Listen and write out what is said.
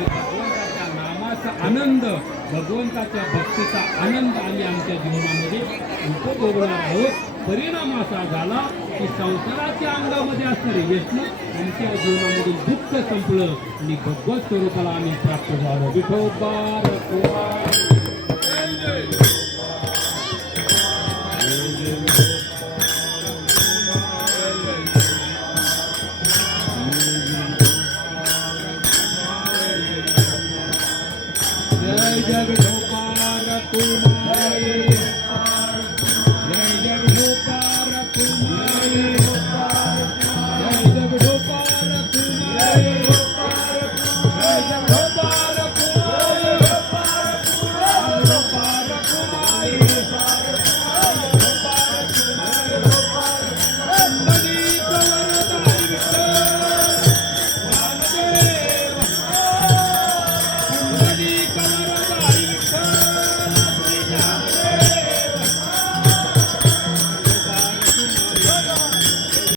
आणि भगवंताच्या नामाचा आनंद, भगवंताच्या भक्तीचा आनंद आम्ही आमच्या जीवनामध्ये उपभोगणार आहोत. परिणाम असा झाला की संसाराच्या अंगामध्ये असणारे व्यसन आमच्या जीवनामधील दुःख संपलं आणि भगवत स्वरूपाला आम्ही प्राप्त झालो. विठोबा जय जय विठोबा कुमारी, जय जय विठोबा कुमारी, जय जय विठोबा कुमारी, जय जय